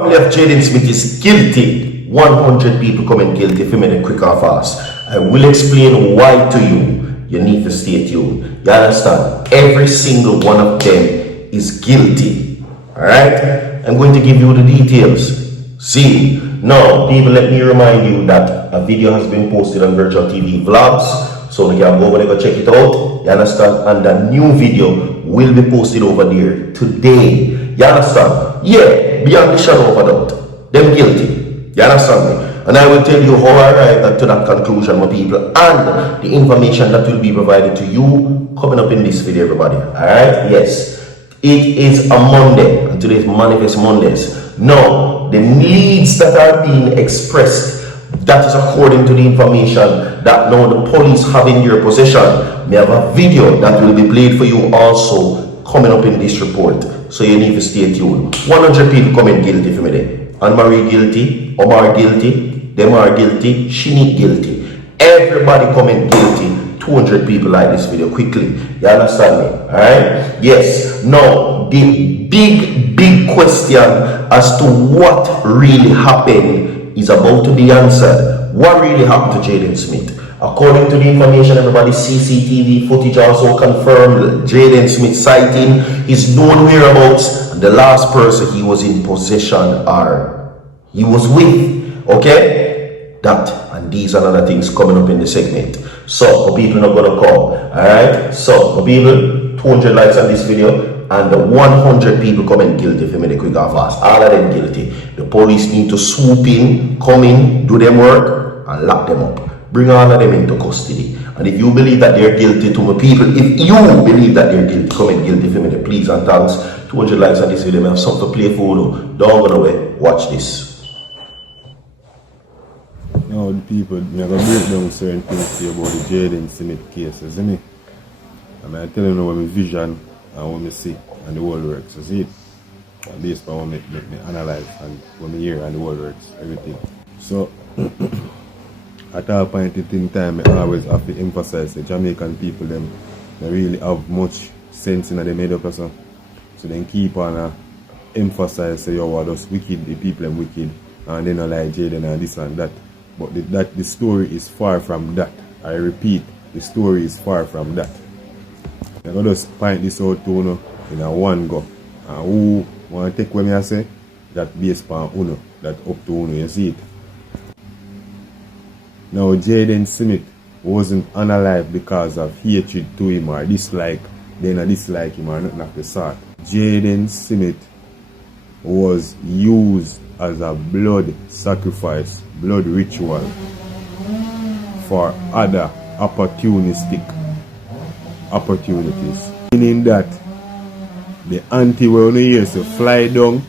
If Jayden Smith is guilty, 100 people comment guilty for me quick and fast. I will explain why to you. You need to stay tuned. You understand? Every single one of them is guilty. Alright? I'm going to give you the details. See, now people, let me remind you that a video has been posted on Virtual TV Vlogs. So you can go over there, go check it out. You understand? And the new video will be posted over there today. You understand? Yeah, beyond the shadow of a doubt. Them guilty. You understand me? And I will tell you how I arrived to that conclusion, my people, and the information that will be provided to you coming up in this video, everybody. Alright? Yes. It is a Monday, and today is Manifest Mondays. Now, the needs that are being expressed, that is according to the information that now the police have in their possession. We have a video that will be played for you also coming up in this report. So you need to stay tuned. 100 people comment guilty for me there. Anne-Marie guilty, Omar guilty, them are guilty, Shinique guilty. Everybody comment guilty. 200 people like this video quickly. You understand me? Alright? Yes. Now, the big question as to what really happened is about to be answered. What really happened to Jayden Smith? According to the information, everybody, CCTV footage also confirmed Jayden Smith's sighting, his known whereabouts, and the last person he was in possession or he was with. Okay? That and these and other things coming up in the segment. So, people not gonna call. Alright? So, people, 200 likes on this video. And the 100 people comment guilty for me, quick and fast. All of them guilty. The police need to swoop in, come in, do their work, and lock them up. Bring all of them into custody. And if you believe that they're guilty to my people, if you believe that they're guilty, comment guilty for me, please and thanks. 200 likes on this video. I have something to play for you. Don't go away. Watch this. Now the people, I'm going to break down certain things here about the Jayden Smith case, isn't it? I'm going to tell you now what my vision and what I see and the world works, you see it? And based on what me analyze and what I hear and the world works, everything. So, at all point in time, I always have to emphasize the Jamaican people, them, they really have much sense in their made up person. So they keep on emphasize, say, yo, those wicked, the people are wicked, and they don't like Jayden and this and that. But the story is far from that. I repeat, the story is far from that. I'm going to just point this out to you in a one go. And who want to take what I say, that based on uno, that up to uno, you see it. Now Jayden Smith wasn't unalive because of hatred to him or dislike, then I dislike him or nothing of the sort. Jayden Smith was used as a blood sacrifice, blood ritual for other opportunistic opportunities. Meaning that the anti will only use to fly down,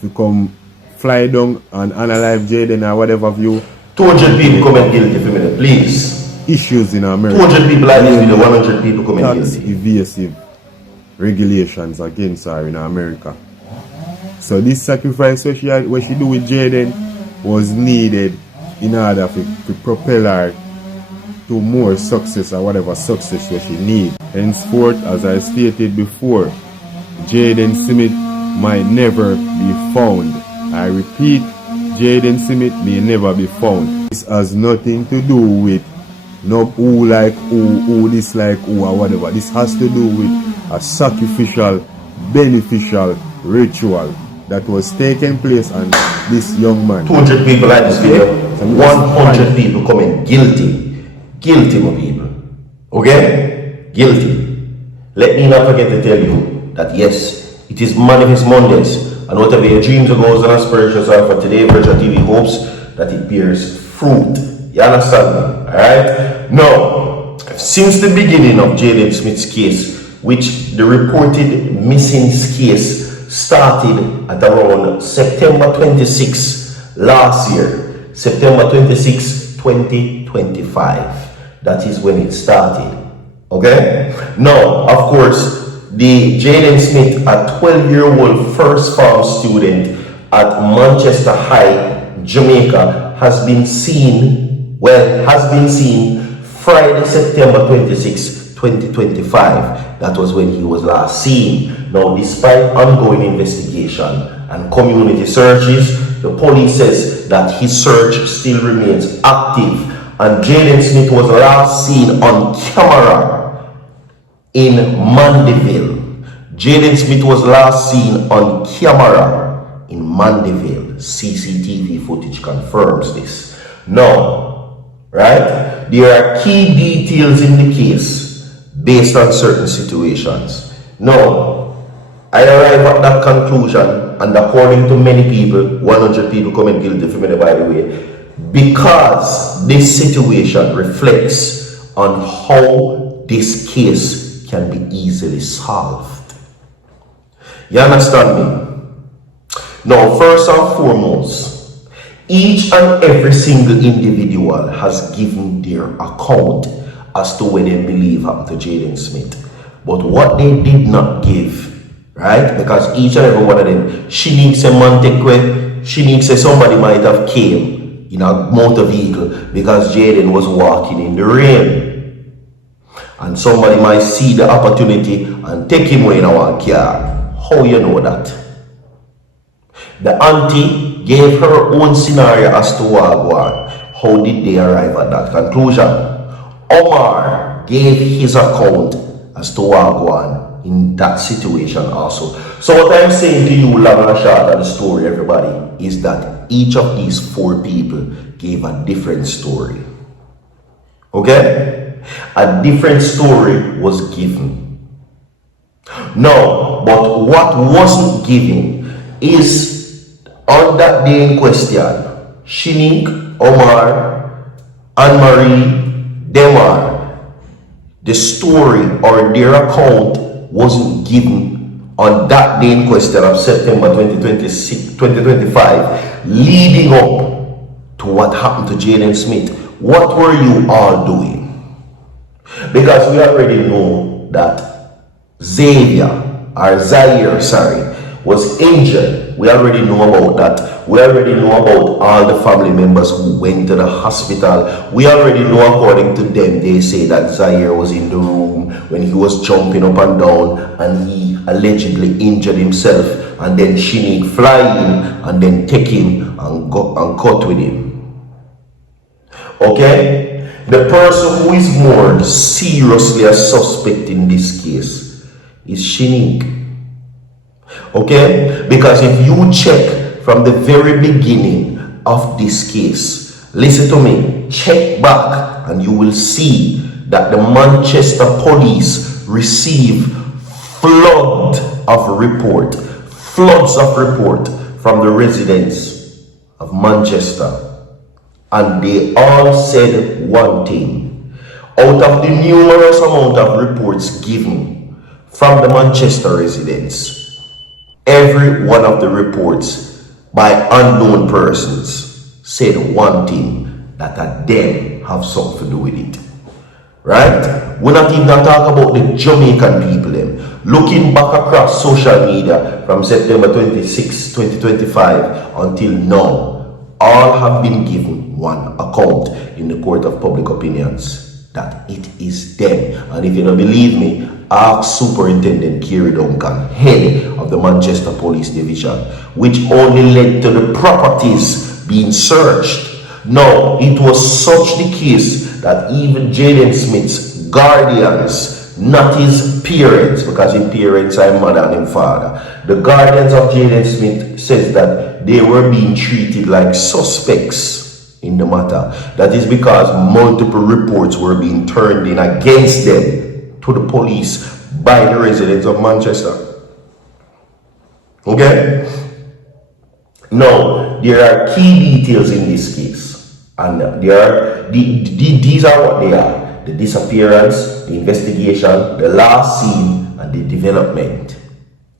to come fly down and unalive Jayden or whatever view. 200 people comment guilty for me, please. Issues in America. 200 people like this video, 100 people comment guilty. Evasive regulations against her in America. So this sacrifice what she do with Jayden was needed in order to propel her to more success or whatever success that she need. Henceforth, as I stated before, Jayden Smith might never be found. I repeat, Jayden Smith may never be found. This has nothing to do with no who like who dislike who or whatever. This has to do with a sacrificial, beneficial ritual that was taking place on this young man. 200 people like this video. 100 people comment guilty. Guilty, my people. Okay? Guilty. Let me not forget to tell you that yes, it is Manifest Mondays. And whatever your dreams, goals, and aspirations are for today, Virtual TV hopes that it bears fruit. You understand me? Alright? Now, since the beginning of Jayden Smith's case, which the reported missing case started at around September 26 last year. September 26, 2025. That is when it started. Okay? Now, of course, the Jayden Smith, a 12-year-old first farm student at Manchester High, Jamaica, has been seen Friday, September 26, 2025. That was when he was last seen. Now, despite ongoing investigation and community searches. The police says that his search still remains active, and Jayden Smith was last seen on camera in Mandeville. Jayden Smith was last seen on camera in Mandeville. CCTV footage confirms this. Now, right, there are key details in the case based on certain situations. Now, I arrive at that conclusion, and according to many people, 100 people comment guilty for me, by the way, because this situation reflects on how this case can be easily solved. You understand me? Now, first and foremost, each and every single individual has given their account as to what they believe happened to Jayden Smith. But what they did not give, right? Because each and every one of them, Shinique say Monteque, Shinique say somebody might have came in a motor vehicle because Jayden was walking in the rain. And somebody might see the opportunity and take him away in our car. How you know that? The auntie gave her own scenario as to what. How did they arrive at that conclusion? Omar gave his account as to what in that situation also. So what I'm saying to you, long and short of the story, everybody, is that each of these four people gave a different story. Okay? A different story was given. No, but what wasn't given is on that day in question, Shinique, Omar, Anne-Marie, Demar, the story or their account wasn't given on that day in question of September 2025, leading up to what happened to Jayden Smith. What were you all doing? Because we already know that Zaire, was injured. We already know about that. We already know about all the family members who went to the hospital. We already know, according to them, they say that Zaire was in the room when he was jumping up and down and he allegedly injured himself, and then Shinique fly in and then take him and go and cut with him. Okay? The person who is more seriously a suspect in this case is Shinique. Okay? Because if you check from the very beginning of this case, listen to me, check back and you will see that the Manchester police receive floods of report from the residents of Manchester. And they all said one thing. Out of the numerous amount of reports given from the Manchester residents, every one of the reports by unknown persons said one thing, that them have something to do with it. Right? We're not even gonna talk about the Jamaican people them. Looking back across social media from September 26, 2025 until now, all have been given one account in the court of public opinions, that it is them. And if you don't believe me, ask Superintendent Kerry Duncan, head of the Manchester Police Division, which only led to the properties being searched. No, it was such the case that even Jayden Smith's guardians, not his parents, because his parents are mother and his father, the guardians of Jayden Smith says that they were being treated like suspects in the matter. That is because multiple reports were being turned in against them to the police by the residents of Manchester. Okay? Now, there are key details in this case, and these are what they are: the disappearance, the investigation, the last scene, and the development.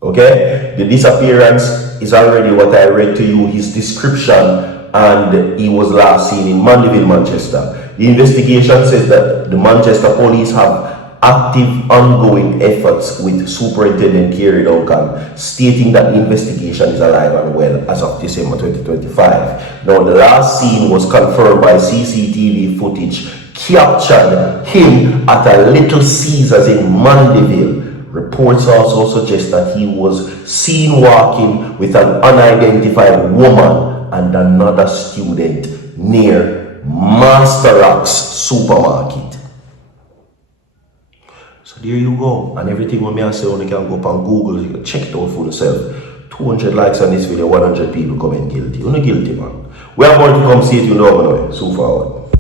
Okay? The disappearance is already what I read to you, his description, and he was last seen in Mandeville, Manchester. The investigation says that the Manchester police have active ongoing efforts with Superintendent Kerry Duncan, stating that the investigation is alive and well as of December 2025. Now, the last scene was confirmed by CCTV footage captured him at a Little Caesars in Mandeville Reports also suggest that he was seen walking with an unidentified woman and another student near Master Rock's supermarket. So there you go. And everything what I say, you can go up on Google, you can check it out for yourself. 200 likes on this video, 100 people comment guilty. You're not guilty, man. We are going to come see it, you know, so forward.